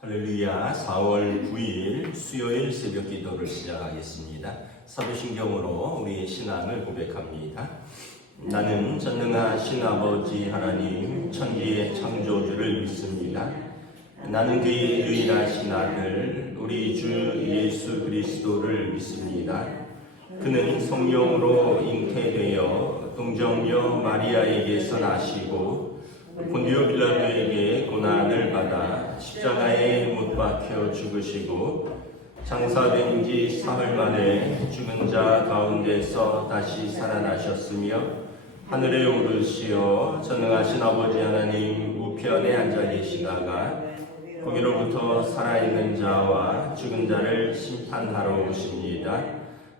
할렐루야. 4월 9일 수요일 새벽 기도를 시작하겠습니다. 사도신경으로 우리의 신앙을 고백합니다. 나는 전능하신 아버지 하나님 천지의 창조주를 믿습니다. 나는 그의 유일하신 아들 우리 주 예수 그리스도를 믿습니다. 그는 성령으로 잉태되어 동정녀 마리아에게서 나시고 본디오 빌라도에게 고난을 받아 십자가에 못 박혀 죽으시고 장사된 지 사흘 만에 죽은 자 가운데서 다시 살아나셨으며 하늘에 오르시어 전능하신 아버지 하나님 우편에 앉아 계시다가 거기로부터 살아있는 자와 죽은 자를 심판하러 오십니다.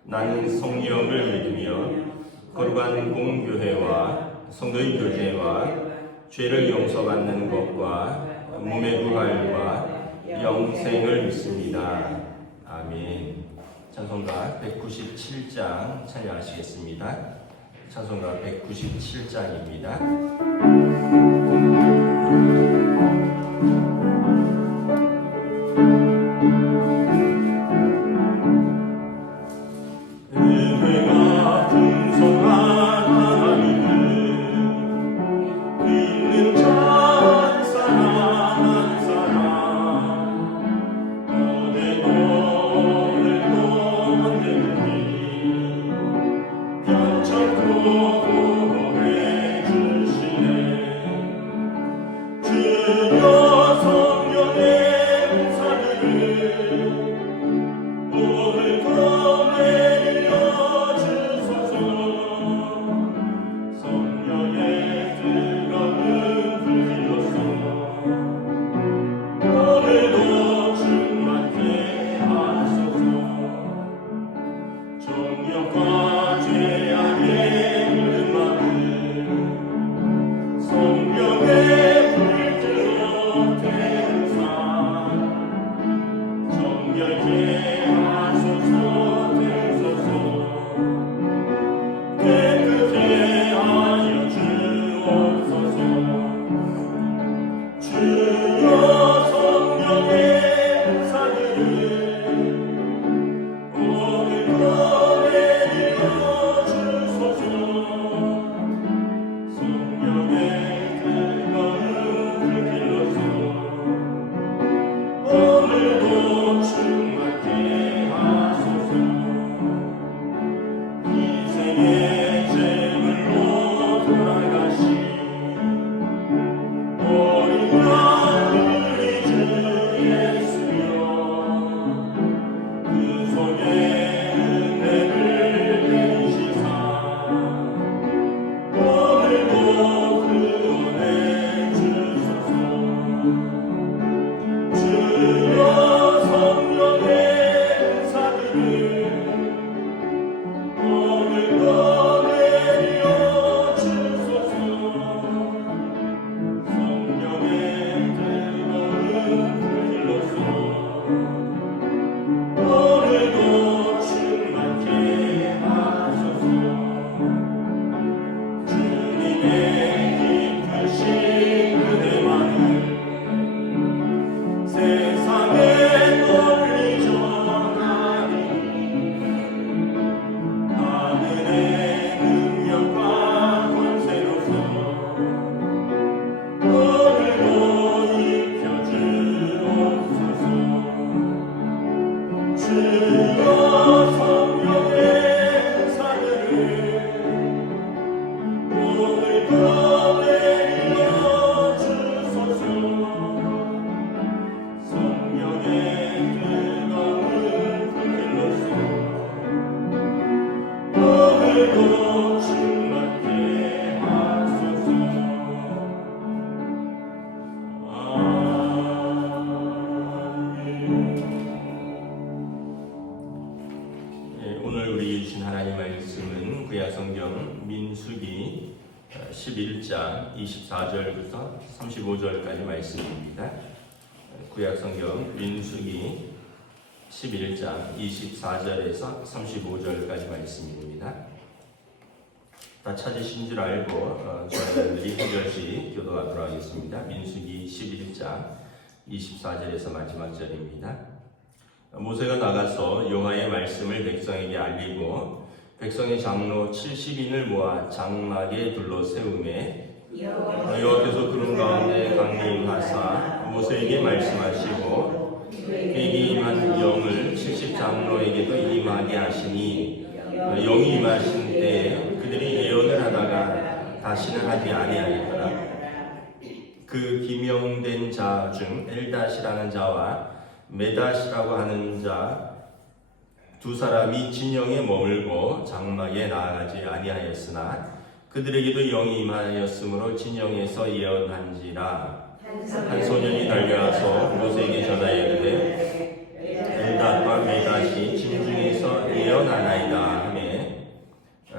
나는 성령을 믿으며 거룩한 공교회와 성도의 교제와 죄를 용서받는 것과 몸의 부활과 영생을 믿습니다. 아멘. 찬송가 197장 찬양하시겠습니다. 찬송가 197장입니다. 오늘 우리에게 주신 하나님 말씀은 구약성경 민수기 11장 24절부터 35절까지 말씀입니다. 구약성경 민수기 11장 24절에서 35절까지 말씀입니다. 다 찾으신 줄 알고 저희들이 한 절씩 교도하도록 하겠습니다. 민수기 11장 24절에서 마지막 절입니다. 모세가 나가서 여호와의 말씀을 백성에게 알리고 백성의 장로 70인을 모아 장막에 둘러 세우매 여호와께서 구름 가운데 강림하사 모세에게 말씀하시고 그에게 임한 영을 70장로에게도 임하게 하시니 영이 임하신 때에 그들이 예언을 하다가 다시는 하지 아니하였더라. 그 기명된 자 중 엘닷이라는 자와 메닷이라고 하는 자 두 사람이 진영에 머물고 장막에 나아가지 아니하였으나 그들에게도 영이 임하였으므로 진영에서 예언한지라. 한 소년이 달려와서 모세에게 전하여 이르되 엘닷과 메닷이 진중에서 예언하나이다 하매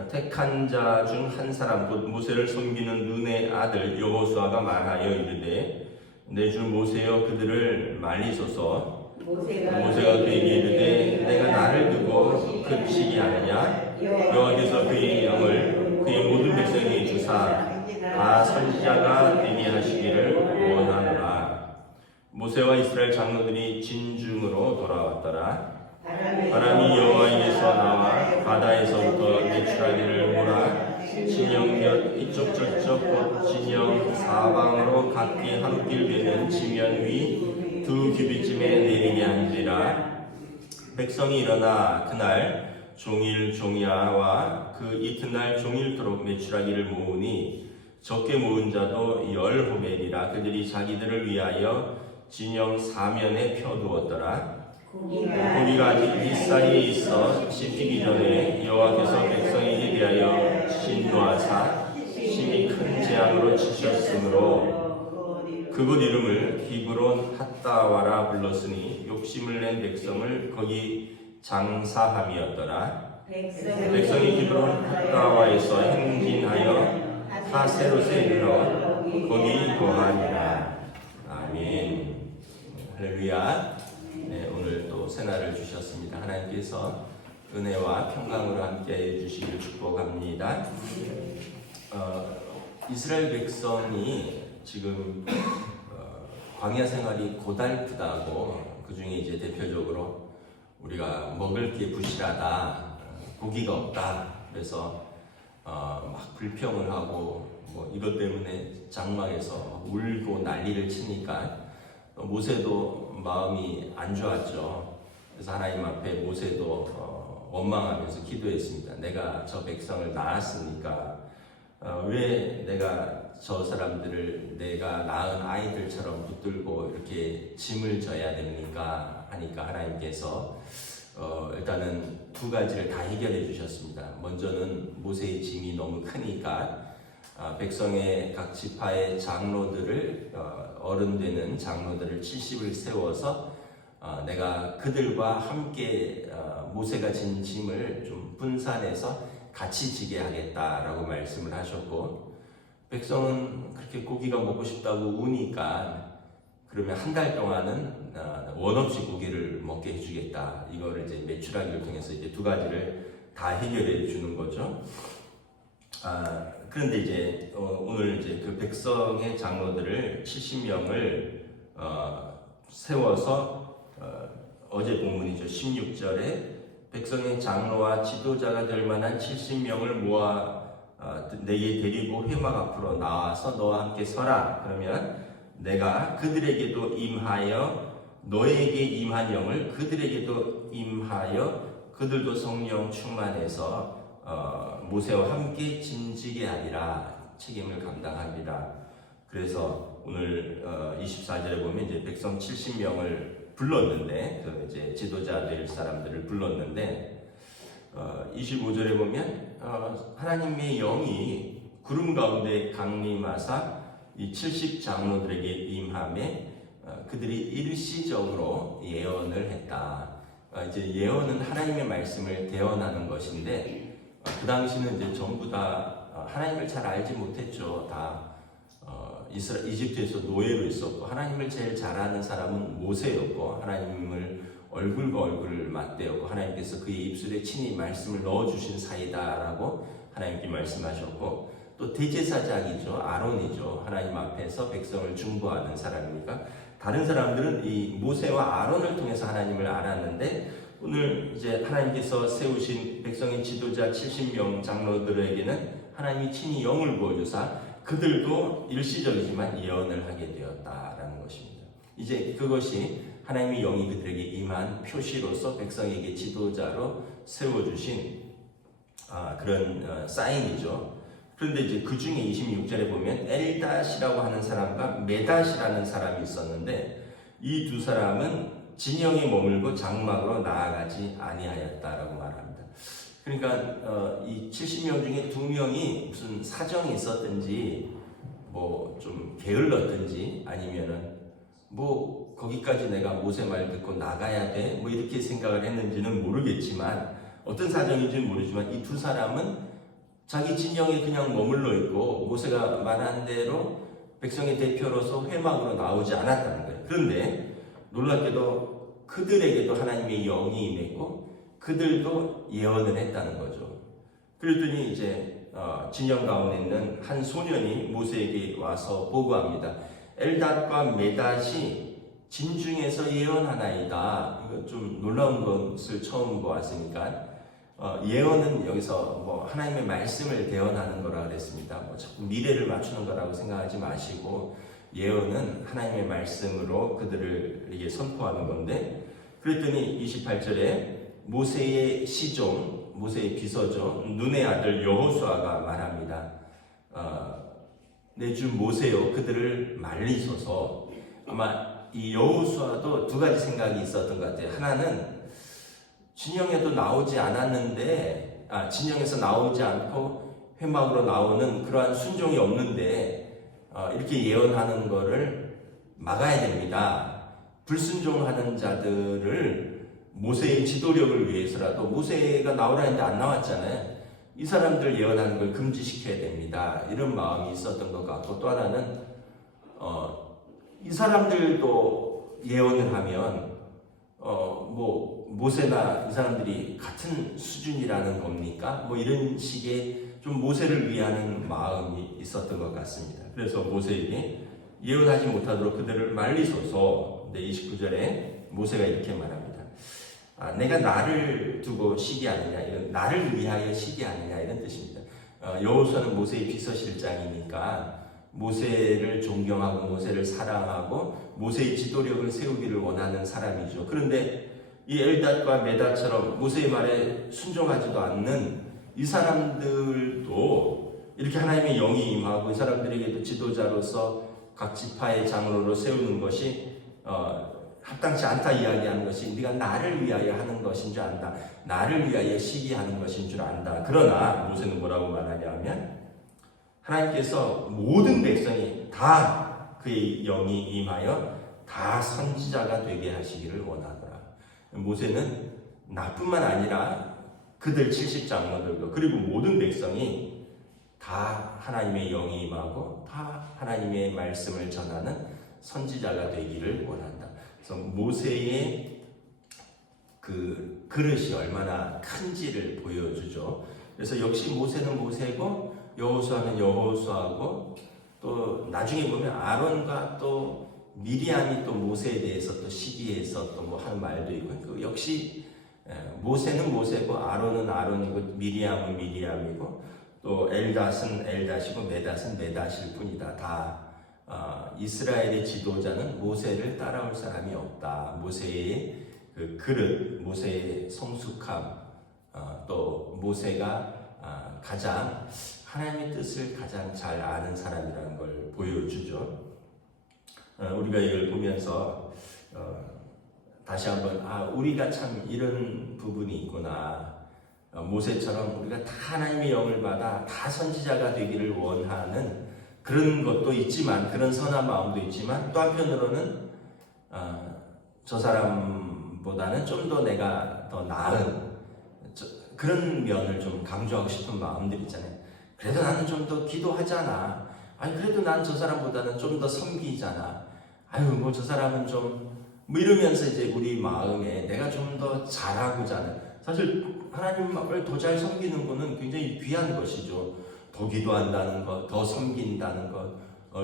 택한 자 중 한 사람 곧 모세를 섬기는 눈의 아들 여호수아가 말하여 이르되 내 주 모세여 그들을 말리소서. 모세가 그에게 이르되 내가 나를 두고 그치게 하느냐. 여호와께서 그의 영을 그의 모든 백성에게 주사 다 선지자가 되게 하시기를 원하노라. 모세와 이스라엘 장로들이 진중으로 돌아왔더라. 바람이 여호와에게서 나와 바다에서부터 메추라기를 몰아 진영 몇 이쪽 저쪽 곧 진영 사방으로 각기 한 길 되는 지면 위 2규빗쯤에 내리게 한지라. 백성이 일어나 그날 종일 종야와 그 이튿날 종일토록 메추라기를 모으니 적게 모은 자도 10호멜이라. 그들이 자기들을 위하여 진영 사면에 펴두었더라. 고기가 아직 이 사이에 있어 씹히기 전에 여호와께서 백성에게 대하여 진노하사 심히 큰 재앙으로 치셨으므로 그곳 이름을 기브론 핫다와라 불렀으니 욕심을 낸 백성을 거기 장사함이었더라. 백성이 기브론 핫다와에서 행진하여 하세롯에 이르러 거기 거하니라. 아멘. 할렐루야. 네, 오늘 또 새날을 주셨습니다. 하나님께서 은혜와 평강으로 함께해 주시길 축복합니다. 이스라엘 백성이 지금 광야 생활이 고달프다고, 그 중에 이제 대표적으로 우리가 먹을 게 부실하다, 고기가 없다, 그래서 막 불평을 하고 뭐 이것 때문에 장막에서 울고 난리를 치니까 모세도 마음이 안 좋았죠. 그래서 하나님 앞에 모세도 원망하면서 기도했습니다. 내가 저 백성을 낳았으니까 왜 내가 저 사람들을 내가 낳은 아이들처럼 붙들고 이렇게 짐을 져야 됩니까? 하니까 하나님께서 일단은 두 가지를 다 해결해 주셨습니다. 먼저는 모세의 짐이 너무 크니까 백성의 각 지파의 장로들을 어른 되는 장로들을 70을 세워서 내가 그들과 함께 모세가 진 짐을 좀 분산해서 같이 지게 하겠다라고 말씀을 하셨고, 백성은 그렇게 고기가 먹고 싶다고 우니까 그러면 한 달 동안은 원 없이 고기를 먹게 해주겠다. 이거를 이제 메추라기를 통해서 이제 두 가지를 다 해결해 주는 거죠. 그런데 이제 오늘 이제 그 백성의 장로들을 70명을 세워서 어제 본문이죠. 16절에 백성의 장로와 지도자가 될 만한 70명을 모아 내게 데리고 회막 앞으로 나와서 너와 함께 서라. 그러면 내가 그들에게도 임하여 너에게 임한 영을 그들에게도 임하여 그들도 성령 충만해서 모세와 함께 진지게 하리라. 책임을 감당하리라. 그래서 오늘 24절에 보면 이제 백성 70명을 불렀는데, 그 이제 지도자 될 사람들을 불렀는데, 25절에 보면 하나님의 영이 구름 가운데 강림하사 이 70 장로들에게 임함에 그들이 일시적으로 예언을 했다. 이제 예언은 하나님의 말씀을 대언하는 것인데, 그 당시는 이제 전부 다 하나님을 잘 알지 못했죠. 다 이집트에서 노예로 있었고, 하나님을 제일 잘 아는 사람은 모세였고, 하나님을 얼굴과 얼굴을 맞대었고, 하나님께서 그의 입술에 친히 말씀을 넣어주신 사이다라고 하나님께 말씀하셨고, 또 대제사장이죠. 아론이죠. 하나님 앞에서 백성을 중보하는 사람이니까 다른 사람들은 이 모세와 아론을 통해서 하나님을 알았는데 오늘 이제 하나님께서 세우신 백성의 지도자 70명 장로들에게는 하나님이 친히 영을 부어주사 그들도 일시적이지만 예언을 하게 되었다라는 것입니다. 이제 그것이 하나님의 영이 그들에게 임한 표시로서 백성에게 지도자로 세워주신 그런 사인이죠. 그런데 이제 그 중에 26절에 보면 엘닷이라고 하는 사람과 메닷이라는 사람이 있었는데 이 두 사람은 진영에 머물고 장막으로 나아가지 아니하였다라고 말합니다. 그러니까 이 70명 중에 2명이 무슨 사정이 있었든지 뭐 좀 게을렀든지 아니면은 뭐 거기까지 내가 모세 말 듣고 나가야 돼 뭐 이렇게 생각을 했는지는 모르겠지만 어떤 사정인지는 모르지만 이 두 사람은 자기 진영에 그냥 머물러 있고 모세가 말한 대로 백성의 대표로서 회막으로 나오지 않았다는 거예요. 그런데 놀랍게도 그들에게도 하나님의 영이 임했고 그들도 예언을 했다는 거죠. 그랬더니 이제 진영 가운데 있는 한 소년이 모세에게 와서 보고합니다. 엘닷과 메닷이 진중에서 예언하나이다. 이거 좀 놀라운 것을 처음 보았으니까 예언은 여기서 뭐 하나님의 말씀을 대언하는 거라 그랬습니다. 뭐 자꾸 미래를 맞추는 거라고 생각하지 마시고 예언은 하나님의 말씀으로 그들에게 선포하는 건데 그랬더니 28절에 모세의 시종, 모세의 비서죠. 눈의 아들 여호수아가 말합니다. 내 주 모세요 그들을 말리소서. 아마 이 여호수아도 두 가지 생각이 있었던 것 같아요. 하나는 진영에도 나오지 않았는데 진영에서 나오지 않고 회막으로 나오는 그러한 순종이 없는데 이렇게 예언하는 거를 막아야 됩니다. 불순종하는 자들을 모세의 지도력을 위해서라도 모세가 나오라 했는데 안 나왔잖아요. 이 사람들 예언하는 걸 금지시켜야 됩니다. 이런 마음이 있었던 것 같고 또 하나는 이 사람들도 예언을 하면 뭐 모세나 이 사람들이 같은 수준이라는 겁니까? 뭐 이런 식의 좀 모세를 위하는 마음이 있었던 것 같습니다. 그래서 모세에게 예언하지 못하도록 그들을 말리소서. 29절에 모세가 이렇게 말합니다. 내가 나를 두고 시기하느냐, 이런 나를 위하여 시기하느냐 이런 뜻입니다. 여호수아는 모세의 비서실장이니까 모세를 존경하고 모세를 사랑하고 모세의 지도력을 세우기를 원하는 사람이죠. 그런데 이 엘닷과 메닷처럼 모세의 말에 순종하지도 않는 이 사람들도 이렇게 하나님의 영이 임하고 이 사람들에게도 지도자로서 각 지파의 장로로 세우는 것이 합당치 않다 이야기하는 것이 네가 나를 위하여 하는 것인 줄 안다. 나를 위하여 시기하는 것인 줄 안다. 그러나 모세는 뭐라고 말하냐면 하나님께서 모든 백성이 다 그의 영이 임하여 다 선지자가 되게 하시기를 원하더라. 모세는 나뿐만 아니라 그들 70장로들도 그리고 모든 백성이 다 하나님의 영이 임하고 다 하나님의 말씀을 전하는 선지자가 되기를 원한다. 그래서 모세의 그 그릇이 얼마나 큰지를 보여주죠. 그래서 역시 모세는 모세고 여호수아는 여호수아고 또 나중에 보면 아론과 또 미리암이 또 모세에 대해서 또 시기해서 또 뭐 하는 말도 있고 역시 모세는 모세고 아론은 아론이고 미리암은 미리암이고 또 엘닷은 엘닷이고 메닷은 메닷일 뿐이다. 다 이스라엘의 지도자는 모세를 따라올 사람이 없다. 모세의 그 그릇, 모세의 성숙함, 또 모세가 가장 하나님의 뜻을 가장 잘 아는 사람이라는 걸 보여주죠. 우리가 이걸 보면서 다시 한번 우리가 참 이런 부분이 있구나. 모세처럼 우리가 다 하나님의 영을 받아 다 선지자가 되기를 원하는 그런 것도 있지만 그런 선한 마음도 있지만 또 한편으로는 저 사람보다는 좀 더 내가 더 나은 그런 면을 좀 강조하고 싶은 마음들 있잖아요. 그래도 나는 좀 더 기도하잖아. 아니 그래도 난 저 사람보다는 좀 더 섬기잖아. 아유 뭐 저 사람은 좀 뭐 이러면서 이제 우리 마음에 내가 좀 더 잘하고자 하는 사실 하나님을 더 잘 섬기는 거는 굉장히 귀한 것이죠. 더 기도한다는 것, 더 섬긴다는 것,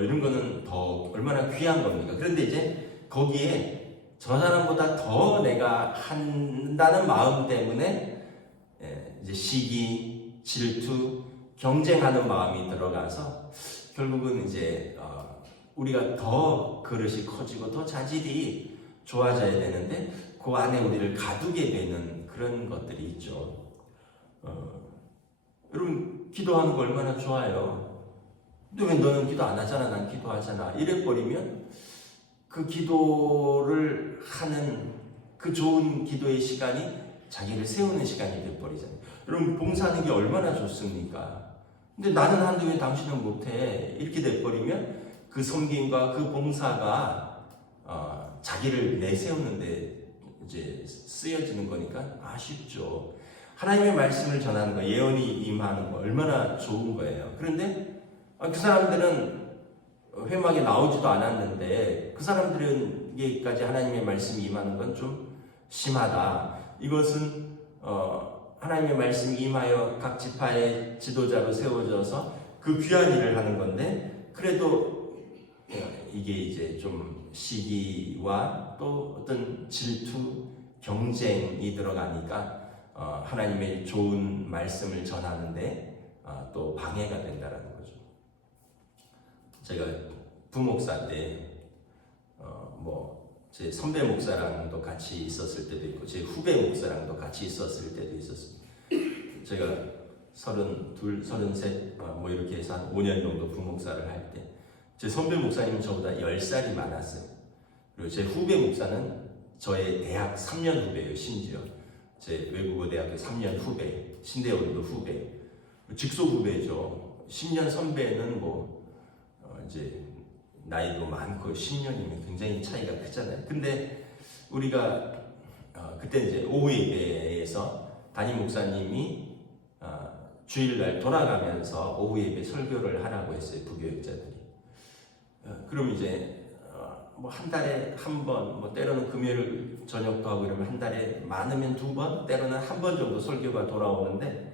이런 거는 더 얼마나 귀한 겁니까? 그런데 이제 거기에 저 사람보다 더 내가 한다는 마음 때문에 이제 시기, 질투, 경쟁하는 마음이 들어가서 결국은 이제 우리가 더 그릇이 커지고 더 자질이 좋아져야 되는데 그 안에 우리를 가두게 되는 그런 것들이 있죠. 여러분 기도하는 거 얼마나 좋아요. 근데 왜 너는 기도 안 하잖아, 난 기도하잖아 이래버리면 그 기도를 하는 그 좋은 기도의 시간이 자기를 세우는 시간이 돼버리잖아요. 여러분 봉사하는 게 얼마나 좋습니까? 근데 나는 하는데 왜 당신은 못해? 이렇게 돼버리면 그 섬김과 그 봉사가 자기를 내세우는데 이제 쓰여지는 거니까 아쉽죠. 하나님의 말씀을 전하는 거, 예언이 임하는 거 얼마나 좋은 거예요. 그런데 그 사람들은 회막에 나오지도 않았는데 그 사람들에게까지 하나님의 말씀이 임하는 건 좀 심하다. 이것은 하나님의 말씀이 임하여 각 지파의 지도자로 세워져서 그 귀한 일을 하는 건데 그래도 이게 이제 좀 시기와 또 어떤 질투, 경쟁이 들어가니까 하나님의 좋은 말씀을 전하는데 또 방해가 된다라는 거죠. 제가 부목사 때 제 선배 목사랑도 같이 있었을 때도 있고 제 후배 목사랑도 같이 있었을 때도 있었어요. 제가 32, 33 이렇게 해서 한 5년 정도 부목사를 할 때 제 선배 목사님은 저보다 10살이 많았어요. 그리고 제 후배 목사는 저의 대학 3년 후배예요. 심지어 제 외국어 대학교 3년 후배, 신대원도 후배, 직속 후배죠. 10년 선배는 이제 나이도 많고 10년이면 굉장히 차이가 크잖아요. 근데 우리가 그때 이제 오후 예배에서 담임 목사님이 주일날 돌아가면서 오후 예배 설교를 하라고 했어요. 부교육자들이. 그럼 이제 한 달에 한 번, 때로는 금요일 저녁도 하고 이러면 한 달에 많으면 2번, 때로는 한 번 정도 설교가 돌아오는데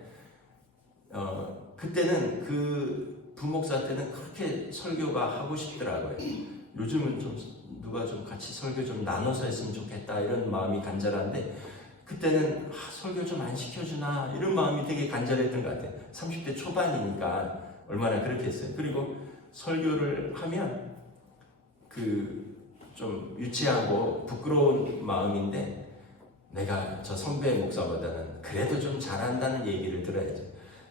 그때는 그 부목사 때는 그렇게 설교가 하고 싶더라고요. 요즘은 좀 누가 좀 같이 설교 좀 나눠서 했으면 좋겠다 이런 마음이 간절한데 그때는 설교 좀 안 시켜주나 이런 마음이 되게 간절했던 것 같아요. 30대 초반이니까 얼마나 그렇게 했어요. 그리고 설교를 하면 좀 유치하고 부끄러운 마음인데 내가 저 선배 목사보다는 그래도 좀 잘한다는 얘기를 들어야죠.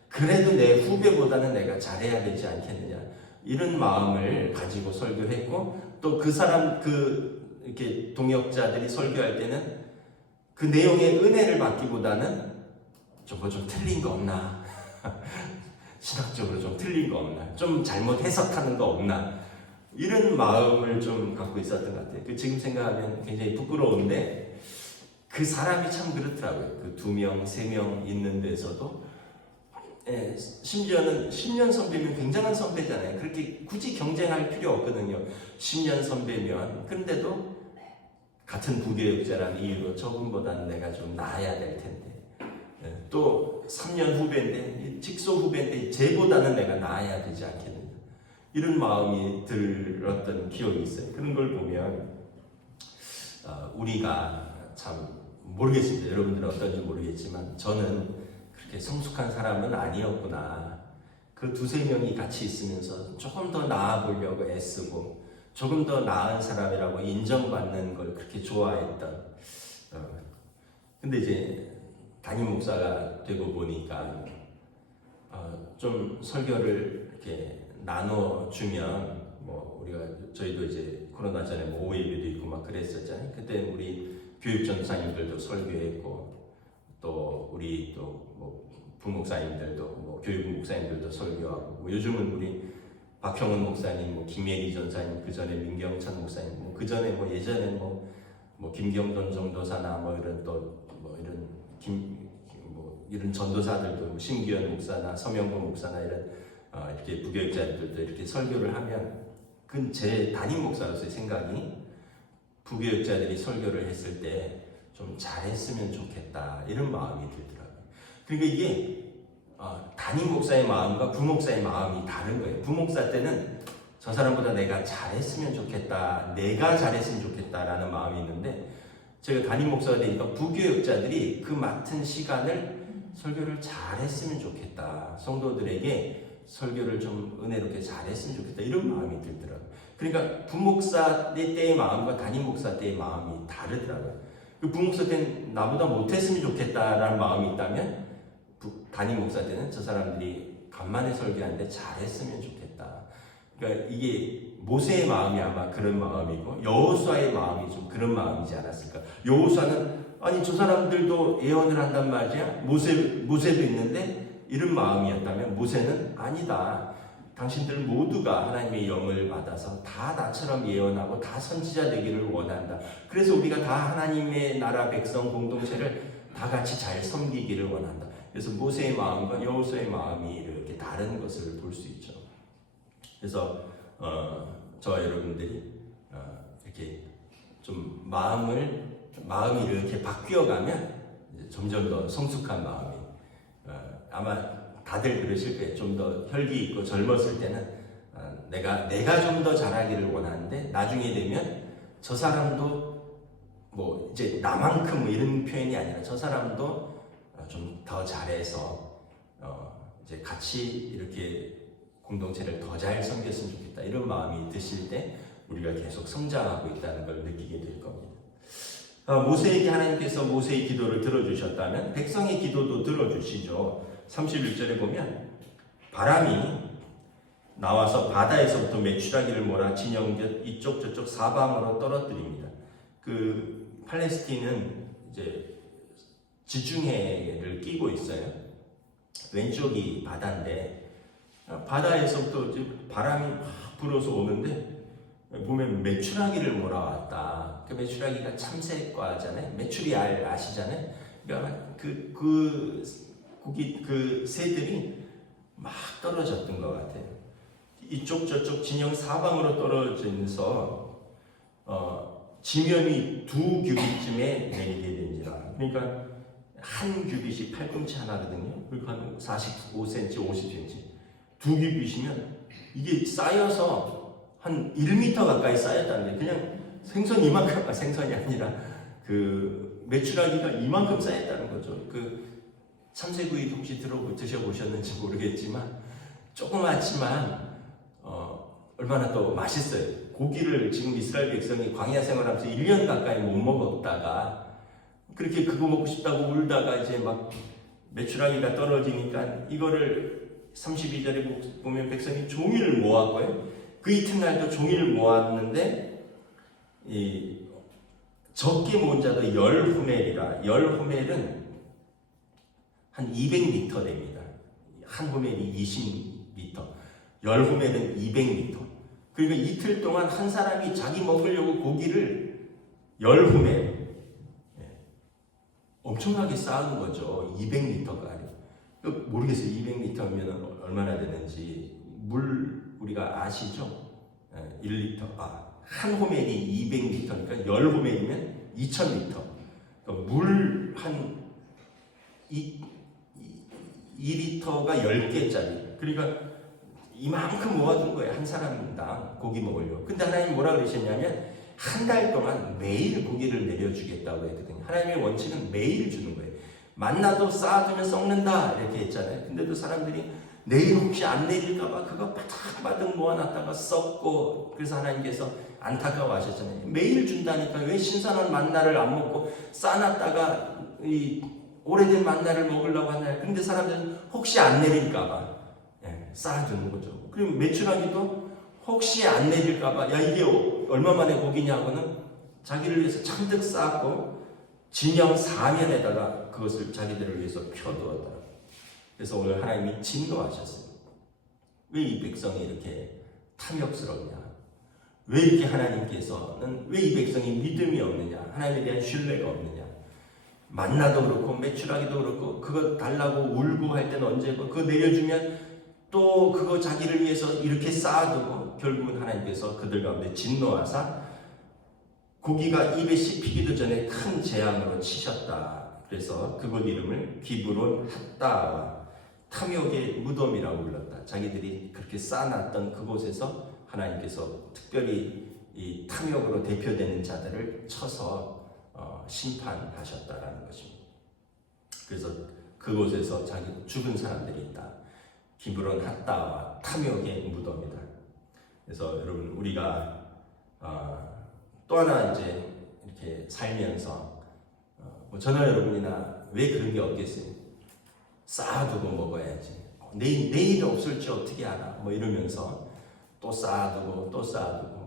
그래도 내 후배보다는 내가 잘해야 되지 않겠느냐 이런 마음을 가지고 설교했고 또 그 사람 이렇게 동역자들이 설교할 때는 그 내용의 은혜를 받기보다는 좀 틀린 거 없나 신학적으로 좀 틀린 거 없나 좀 잘못 해석하는 거 없나 이런 마음을 좀 갖고 있었던 것 같아요. 지금 생각하면 굉장히 부끄러운데 그 사람이 참 그렇더라고요. 그 2명, 3명 있는 데서도 심지어는 10년 선배면 굉장한 선배잖아요. 그렇게 굳이 경쟁할 필요 없거든요. 10년 선배면. 그런데도 같은 부교육자라는 이유로 저분보다는 내가 좀 나아야 될 텐데 또 3년 후배인데 직속 후배인데 쟤보다는 내가 나아야 되지 않겠느냐 이런 마음이 들었던 기억이 있어요. 그런 걸 보면 우리가 참 모르겠습니다. 여러분들은 어떤지 모르겠지만 저는 그렇게 성숙한 사람은 아니었구나. 그 2-3명이 같이 있으면서 조금 더 나아 보려고 애쓰고 조금 더 나은 사람이라고 인정받는 걸 그렇게 좋아했던 근데 이제 담임 목사가 되고 보니까 좀 설교를 이렇게 나눠주면 저희도 이제 코로나 전에 오후 예배도 있고 막 그랬었잖아요. 그때 우리 교육 전도사님들도 설교했고 또 우리 부목사님들도 교육부 목사님들도 설교하고 요즘은 우리 박형은 목사님, 김예리 전사님, 그 전에 민경찬 목사님, 그 전에 예전에 김경돈 전도사나 이런 전도사들도 심기현 목사나 서명근 목사나 이런 이렇게 부교육자들도 이렇게 설교를 하면 그건 제 담임 목사로서의 생각이 부교육자들이 설교를 했을 때 좀 잘했으면 좋겠다 이런 마음이 들더라고요. 그러니까 이게 담임 목사의 마음과 부목사의 마음이 다른 거예요. 부목사 때는 저 사람보다 내가 잘했으면 좋겠다, 내가 잘했으면 좋겠다라는 마음이 있는데, 제가 담임 목사가 되니까 부교육자들이 그 맡은 시간을 설교를 잘했으면 좋겠다, 성도들에게 설교를 좀 은혜롭게 잘했으면 좋겠다, 이런 마음이 들더라고요. 그러니까 부목사 때의 마음과 담임 목사 때의 마음이 다르더라고요. 그 부목사 때는 나보다 못했으면 좋겠다라는 마음이 있다면, 담임 목사 때는 저 사람들이 간만에 설교하는데 잘했으면 좋겠다. 그러니까 이게 모세의 마음이 아마 그런 마음이고 여호수아의 마음이 좀 그런 마음이지 않았을까. 여호수아는 아니 저 사람들도 예언을 한단 말이야, 모세도 있는데, 이런 마음이었다면 모세는 아니다, 당신들 모두가 하나님의 영을 받아서 다 나처럼 예언하고 다 선지자 되기를 원한다. 그래서 우리가 다 하나님의 나라 백성 공동체를 다 같이 잘 섬기기를 원한다. 그래서 모세의 마음과 여호수아의 마음이 이렇게 다른 것을 볼 수 있죠. 그래서 저와 여러분들이 이렇게 좀 마음이 이렇게 바뀌어가면 점점 더 성숙한 마음이, 아마 다들 그러실 거예요. 좀 더 혈기 있고 젊었을 때는 내가 좀 더 잘하기를 원하는데, 나중에 되면 저 사람도 뭐 이제 나만큼 뭐 이런 표현이 아니라 저 사람도 좀 더 잘해서 이제 같이 이렇게 공동체를 더 잘 섬겼으면 좋겠다, 이런 마음이 드실 때 우리가 계속 성장하고 있다는 걸 느끼게 될 겁니다. 모세에게 하나님께서 모세의 기도를 들어주셨다면 백성의 기도도 들어주시죠. 31절에 보면 바람이 나와서 바다에서부터 메추라기를 몰아 진영곁 이쪽 저쪽 사방으로 떨어뜨립니다. 그 팔레스틴은 이제 지중해를 끼고 있어요. 왼쪽이 바다인데 바다에서부터 이제 바람이 막 불어서 오는데 보면 메추라기를 몰아왔다. 그 메추라기가 참새과잖아요. 메추리알 아시잖아요. 그러니까 그 새들이 막 떨어졌던 것 같아요. 이쪽 저쪽 진영 사방으로 떨어지면서 지면이 2규빗쯤에 내리게 됩니다. 그러니까 한 규빗이 팔꿈치 하나거든요. 그러니까 한 45cm, 50cm. 2규빗이면 이게 쌓여서 한 1m 가까이 쌓였다는 게, 그냥 생선 이만큼, 생선이 아니라 그 메추라기가 이만큼 쌓였다는 거죠. 그 참새구이 혹시 드셔보셨는지 모르겠지만 조그맣지만 얼마나 또 맛있어요. 고기를 지금 이스라엘 백성이 광야 생활하면서 1년 가까이 못 먹었다가 그렇게 그거 먹고 싶다고 울다가 이제 막 메추라기가 떨어지니까 이거를 32절에 보면 백성이 종이를 모았고요. 그 이튿날도 종이를 모았는데 적게 모은 자도 10호멜이라, 10호멜은 한 200m 됩니다. 한 호멜이 20m, 10호멜은 200m. 그러니까 이틀 동안 한 사람이 자기 먹으려고 고기를 10호멜 엄청나게 쌓은 거죠. 200m가. 모르겠어요. 200m면 얼마나 되는지. 물 우리가 아시죠? 1리터. 한 호멜이 200m니까 10호멜이면 2000m. 그러니까 물 한 2리터가 10개짜리. 그러니까 이만큼 모아둔 거예요. 한 사람당 고기 먹으려고. 근데 하나님이 뭐라 그러셨냐면 한 달 동안 매일 고기를 내려주겠다고 했거든요. 하나님의 원칙은 매일 주는 거예요. 만나도 쌓아두면 썩는다 이렇게 했잖아요. 근데도 사람들이 내일 혹시 안 내릴까봐 그거 바닥바닥 모아놨다가 썩고, 그래서 하나님께서 안타까워하셨잖아요. 매일 준다니까 왜 신선한 만나를 안 먹고 쌓아놨다가 이 오래된 만나를 먹으려고 하나요? 근데 사람들은 혹시 안 내릴까봐 쌓아두는 거죠. 그리고 메추라기도 혹시 안 내릴까봐, 야 이게 얼마 만에 고기냐고는 자기를 위해서 잔뜩 쌓았고 진영 사면에다가 그것을 자기들을 위해서 펴두었다. 그래서 오늘 하나님이 진노하셨어요. 왜 이 백성이 이렇게 탐욕스럽냐? 왜 이렇게 하나님께서는 왜 이 백성이 믿음이 없느냐? 하나님에 대한 신뢰가 없느냐? 만나도 그렇고 메추라기도 그렇고 그거 달라고 울고 할 때는 언제고, 그거 내려주면 또 그거 자기를 위해서 이렇게 쌓아두고 결국은 하나님께서 그들 가운데 진노하사 고기가 입에 씹히기도 전에 큰 재앙으로 치셨다. 그래서 그곳 이름을 기브론 핫다와 탐욕의 무덤이라고 불렀다. 자기들이 그렇게 쌓아놨던 그곳에서 하나님께서 특별히 이 탐욕으로 대표되는 자들을 쳐서 심판하셨다라는 것입니다. 그래서 그곳에서 자기 죽은 사람들이 있다. 기브론 핫다와 탐욕의 무덤이다. 그래서 여러분 우리가 또 하나 이제 이렇게 살면서 저나 여러분이나 왜 그런 게 없겠어요? 쌓아두고 먹어야지. 내일 없을지 어떻게 알아? 뭐 이러면서 또 쌓아두고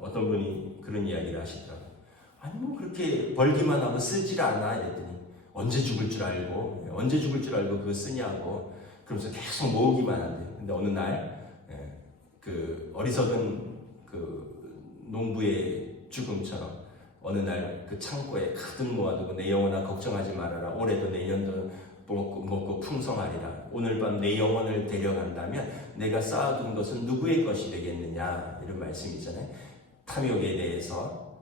어떤 분이 그런 이야기를 하시더라고요. 아니 뭐 그렇게 벌기만 하고 쓰질 않아 이랬더니 언제 죽을 줄 알고 그거 쓰냐고 그러면서 계속 모으기만 한대. 근데 어느 날 그 어리석은 그 농부의 죽음처럼 어느 날 그 창고에 가득 모아두고 내 영혼아 걱정하지 말아라. 올해도 내년도 먹고 풍성하리라. 오늘 밤 내 영혼을 데려간다면 내가 쌓아둔 것은 누구의 것이 되겠느냐 이런 말씀이잖아요. 탐욕에 대해서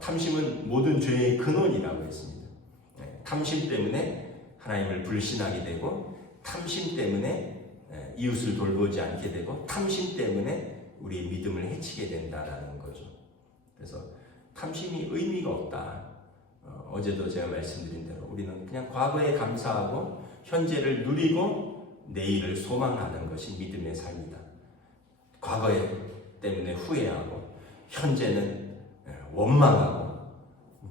탐심은 모든 죄의 근원이라고 했습니다. 탐심 때문에 하나님을 불신하게 되고 탐심 때문에 이웃을 돌보지 않게 되고 탐심 때문에 우리의 믿음을 해치게 된다라는 거죠. 그래서 탐심이 의미가 없다. 어제도 제가 말씀드린 대로 우리는 그냥 과거에 감사하고 현재를 누리고 내일을 소망하는 것이 믿음의 삶이다. 과거에 때문에 후회하고 현재는 원망하고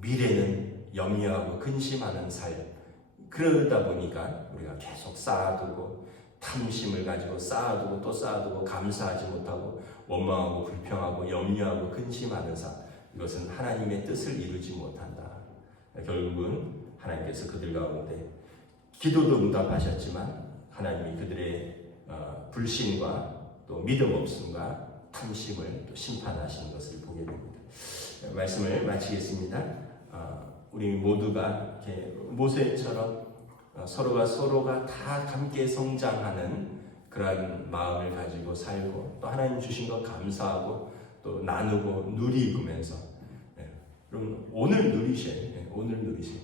미래는 염려하고 근심하는 삶. 그러다 보니까 우리가 계속 쌓아두고 탐심을 가지고 쌓아두고 또 쌓아두고 감사하지 못하고 원망하고 불평하고 염려하고 근심하는 삶. 이것은 하나님의 뜻을 이루지 못한다. 결국은 하나님께서 그들 가운데 기도도 응답하셨지만 하나님이 그들의 불신과 또 믿음 없음과 탐심을 또 심판하시는 것을 보게 됩니다. 말씀을 마치겠습니다. 우리 모두가 이렇게 모세처럼 서로가 다 함께 성장하는 그러한 마음을 가지고 살고 또 하나님 주신 것 감사하고 또 나누고 누리면서 그럼 오늘 누리셔야 돼요. 오늘 누리세요.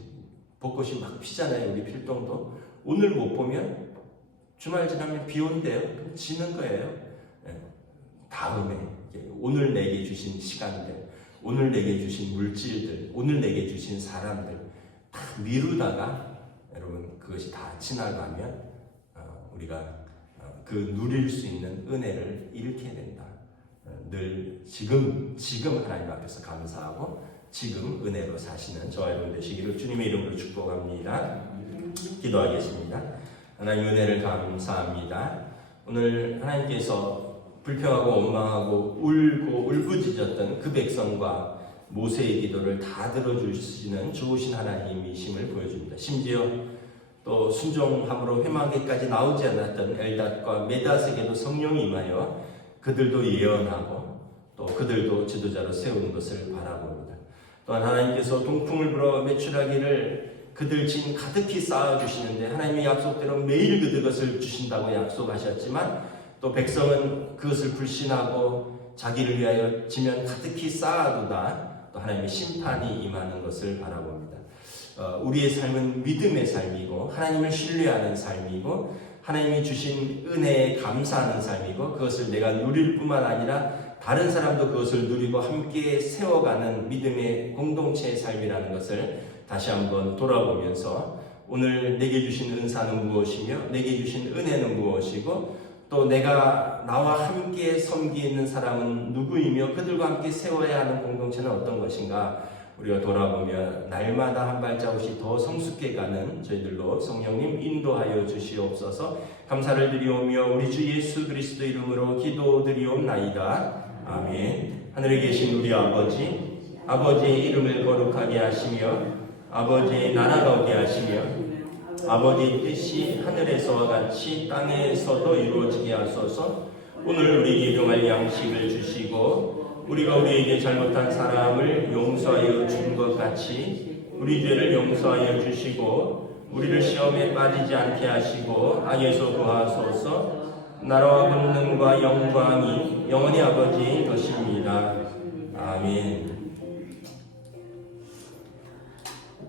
벚꽃이 막 피잖아요. 우리 필동도 오늘 못 보면 주말 지나면 비 온대요. 그럼 지는 거예요. 다음에 오늘 내게 주신 시간들, 오늘 내게 주신 물질들, 오늘 내게 주신 사람들 다 미루다가 여러분 그것이 다 지나가면 우리가 그 누릴 수 있는 은혜를 잃게 된다. 늘 지금 하나님 앞에서 감사하고 지금 은혜로 사시는 저와 여러분 되시기를 주님의 이름으로 축복합니다. 기도하겠습니다. 하나님 은혜를 감사합니다. 오늘 하나님께서 불평하고 원망하고 울고 울부짖었던 그 백성과 모세의 기도를 다 들어주시는 좋으신 하나님이심을 보여줍니다. 심지어 또 순종함으로 회막에까지 나오지 않았던 엘닷과 메닷에게도 성령이 임하여 그들도 예언하고 또 그들도 지도자로 세우는 것을 바라봅니다. 또한 하나님께서 동풍을 불어 매출하기를 그들 짐 가득히 쌓아주시는데 하나님의 약속대로 매일 그들 것을 주신다고 약속하셨지만 또 백성은 그것을 불신하고 자기를 위하여 지면 가득히 쌓아두다 또 하나님의 심판이 임하는 것을 바라봅니다. 우리의 삶은 믿음의 삶이고 하나님을 신뢰하는 삶이고 하나님이 주신 은혜에 감사하는 삶이고 그것을 내가 누릴 뿐만 아니라 다른 사람도 그것을 누리고 함께 세워가는 믿음의 공동체의 삶이라는 것을 다시 한번 돌아보면서 오늘 내게 주신 은사는 무엇이며 내게 주신 은혜는 무엇이고 또 내가 나와 함께 섬기는 사람은 누구이며 그들과 함께 세워야 하는 공동체는 어떤 것인가 우리가 돌아보며 날마다 한 발자국씩 더 성숙해가는 저희들로 성령님 인도하여 주시옵소서. 감사를 드리오며 우리 주 예수 그리스도 이름으로 기도드리옵나이다. 아멘. 하늘에 계신 우리 아버지의 이름을 거룩하게 하시며 아버지의 나라가 오게 하시며 아버지의 뜻이 하늘에서와 같이 땅에서도 이루어지게 하소서. 오늘 우리에게 일용할 양식을 주시고 우리가 우리에게 잘못한 사람을 용서하여 준 것 같이 우리 죄를 용서하여 주시고 우리를 시험에 빠지지 않게 하시고 악에서 구하소서. 나라와 권능과 영광이 영원히 아버지의 것입니다. 아멘.